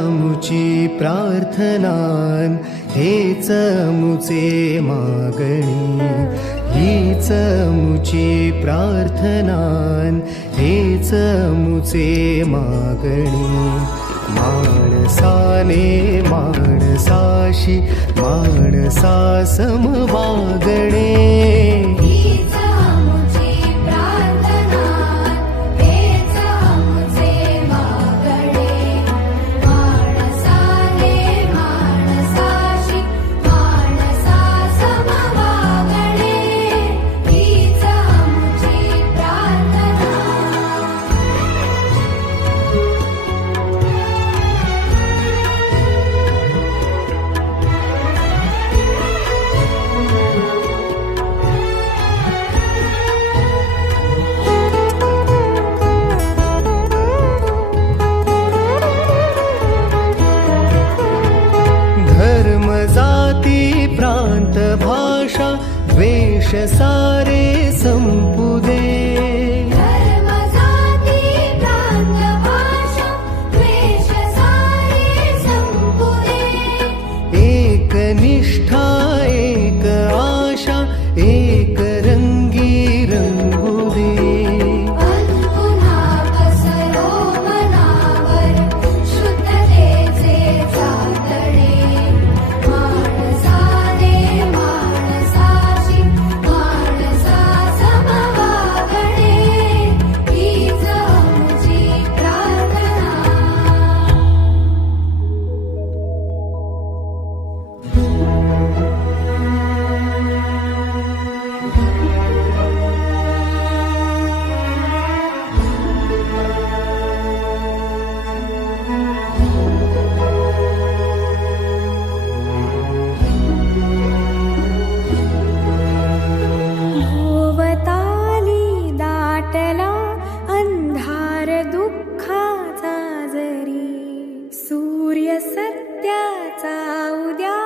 मुची प्रार्थनान हेच मुचे मागणी, हीच मुची प्रार्थनान हेच मुचे मागणी. माणसाने माणसाशी माणसा सम वागणे, प्रांत भाषा द्वेष सारे संपू दे. धर्म जाती प्रांत भाषा द्वेष सारे संपू दे. एक निष्ठा एक आशा एक रंगी रंगू दे. पुन्हा पसरो मनावर शुद्धतेचे चांदणे. अंधार दुःखाचा जरी सूर्य सत्याचा उद्या